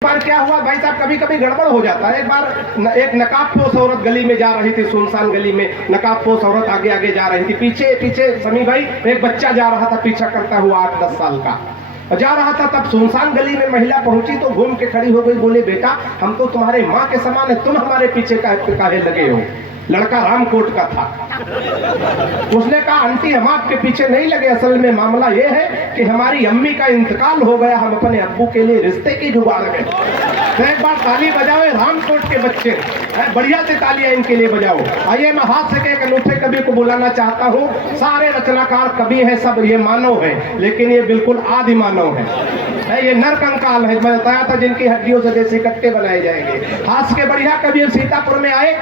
बार क्या हुआ भाई साहब, कभी कभी गड़बड़ हो जाता है। एक बार एक नकाबपोश औरत गली में जा रही थी, सुनसान गली में नकाबपोश औरत आगे आगे जा रही थी, पीछे पीछे समी भाई एक बच्चा जा रहा था पीछा करता हुआ 8-10 साल का जा रहा था। तब सुनसान गली में महिला पहुंची तो घूम के खड़ी हो गई, बोले बेटा हम तो तुम्हारे माँ के समान है, तुम हमारे पीछे काहे लगे हो। लड़का रामकोट का था। उसने कहा आंटी हम आपके पीछे नहीं लगे, असल में मामला यह है कि हमारी अम्मी का इंतकाल हो गया, हम अपने अब्बू के लिए रिश्ते की जुगाड़ में। तो एक बार ताली बजाओ रामकोट के बच्चे, बढ़िया से तालियां इनके लिए बजाओ। आइए मैं हाथ से एक अनूठे कवि को बुलाना चाहता हूँ। सारे रचनाकार कवि हैं, सब ये मानव है, लेकिन ये बिल्कुल आदि मानव है। ये नर कंकाल है, मैं बताया था जिनकी हड्डियों से देसी कट्टे बनाए जाएंगे। हास्य के बढ़िया कवि सीतापुर में आए,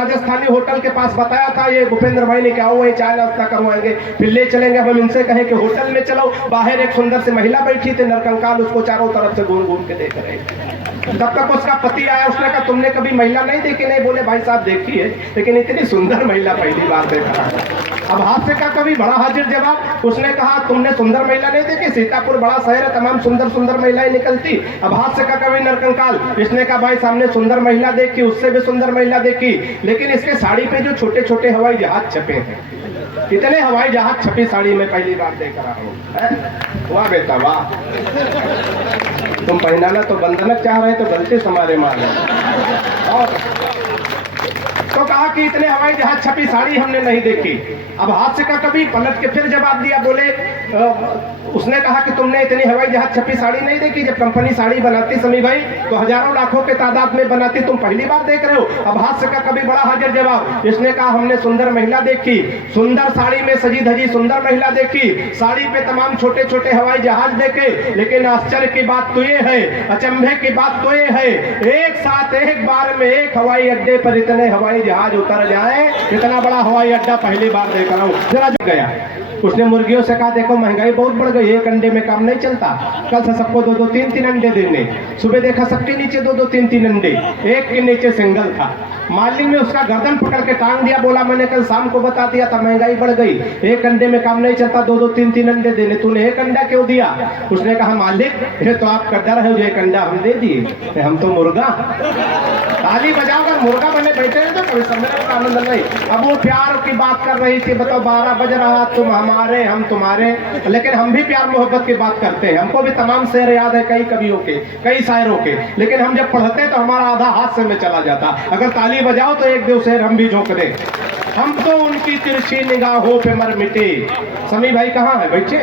राजस्थानी होटल के पास बताया था ये भूपेंद्र भाई ने क्या हुआ, ये चाय नाश्ता करवाएंगे फिर ले चलेंगे। हम इनसे कहे कि होटल में चलो, बाहर एक सुंदर सी महिला बैठी थी, नरकंकाल उसको चारों तरफ से घूम घूम के देख रहे थे। तब तक उसका पति आया, उसने कहा तुमने कभी महिला नहीं देखी? नहीं। बोले भाई साहब देखी है, लेकिन इतनी सुंदर महिला पहली बार देखा है। अब हास्य का कभी बड़ा हाजिर जवाब, उसने कहा तुमने सुंदर महिला नहीं देखी? सीतापुर बड़ा शहर है, तमाम सुंदर सुंदर महिलाएं निकलती। अब हास्य का कवि नरकंकाल, इसने कहा भाई सामने सुंदर महिला देखी, उससे भी सुंदर महिला देखी, लेकिन इसके साड़ी पे जो छोटे छोटे हवाई जहाज छपे हैं, इतने हवाई जहाज छपी साड़ी में पहली बार देख रहा हूँ। वाह बेटा वाह, तुम पहनाना तो बंधनक चाह रहे तो गलती हमारे मारे। और तो कहा कि इतने हवाई जहाज छपी साड़ी हमने नहीं देखी। अब हास्य का कभी पलट के फिर जवाब दिया, बोले उसने कहा कि तुमने इतनी हवाई जहाज छपी साड़ी नहीं देखी? जब कंपनी साड़ी बनाती समी भाई तो हजारों लाखों के तादाद में बनाती, तुम पहली बार देख रहे हो। अब हास्य का कभी बड़ा हाजिर जवाब, इसने कहा हमने सुंदर महिला देखी, सुंदर साड़ी में सजी धजी सुंदर महिला देखी, साड़ी पे तमाम छोटे छोटे हवाई जहाज देखे, लेकिन आश्चर्य की बात तो ये है, अचंभे की बात तो ये है, एक साथ एक बार में एक हवाई अड्डे पर इतने हवाई जहाज उतर जाए, इतना बड़ा हवाई अड्डा पहली बार देख रहा हूँ। जरा झुक गया। उसने मुर्गियों से कहा देखो महंगाई बहुत बढ़ गई, एक अंडे में काम नहीं चलता, कल से सबको 2-2, 3-3 अंडे देने। सुबह देखा सबके नीचे 2-2, 3-3 अंडे, एक के नीचे सिंगल था। मालिक ने उसका गर्दन पकड़ के टांग दिया, बोला मैंने कल शाम को बता दिया था महंगाई बढ़ गई, एक अंडे में काम नहीं चलता, 2-2, 3-3 अंडे देने, तूने एक अंडा क्यों दिया? उसने कहा मालिक ये तो आप कर रहे हो, जो एक अंडा हम दे दिए, हम तो मुर्गा। ताली बजाकर मुर्गा बने बैठे हैं तो कभी सम्मेलन का आनंद नहीं। अब वो प्यार की बात कर रही थी, बताओ 12 बज रहा, तुम हमारे हम तुम्हारे, लेकिन हम भी प्यार मोहब्बत की बात करते हैं। हमको भी तमाम शेर याद है कई कवियों के, कई शायरों के, लेकिन हम जब पढ़ते तो हमारा आधा हाथ से में चला जाता। अगर ताली बजाओ तो एक दो शेर हम भी झोंक दें। हम तो उनकी तिरछी निगाहों पे मर मिटे। समी भाई कहाँ है बच्चे?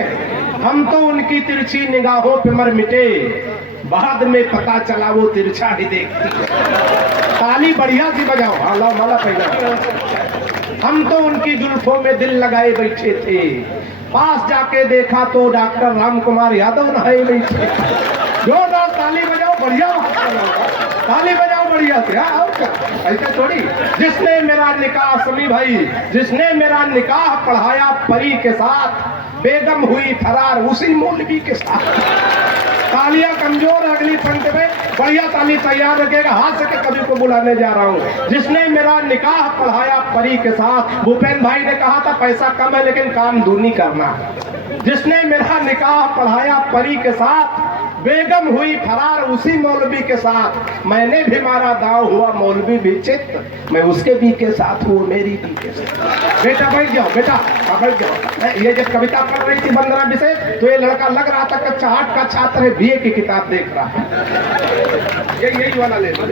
हम तो उनकी तिरछी निगाहों पे मर मिटे, बाद में पता चला वो तिरछा ही देखती। ताली बढ़िया सी बजाओ, हाँ लाओ माला पहना। हम तो उनकी जुल्फों में दिल लगाए बैठे थे, पास जाके देखा तो डॉक्टर राम कुमार यादव नहाए बैठे। जोरदार ताली बजाओ, बढ़िया ताली बजाओ बढ़िया से। हाँ और क्या, ऐसा थोड़ी। जिसने मेरा निकाह समी भाई, जिसने मेरा निकाह पढ़ाया परी के साथ, बेगम हुई फरार उसी मौलवी के साथ। तालियां कमजोर, अगली पंक्ति में बढ़िया ताली तैयार रखेगा। हाथ से के कवि को बुलाने जा रहा हूँ। जिसने मेरा निकाह पढ़ाया परी के साथ, भूपेंद्र भाई ने कहा था पैसा कम है लेकिन काम दूनी करना। जिसने मेरा निकाह पढ़ाया परी के साथ, बेगम हुई फरार उसी मौलवी के साथ, मैंने भी मारा दाव हुआ मौलवी भी चित्त, मैं उसके भी के साथ हूँ मेरी भी के साथ। बेटा बैठ जाओ, बेटा बैठ जाओ। ये जब कविता पढ़ रही थी वंदना विषय, तो ये लड़का लग रहा था कक्षा 8 का छात्र है, बीए की किताब देख रहा है। यही वाला ले लो।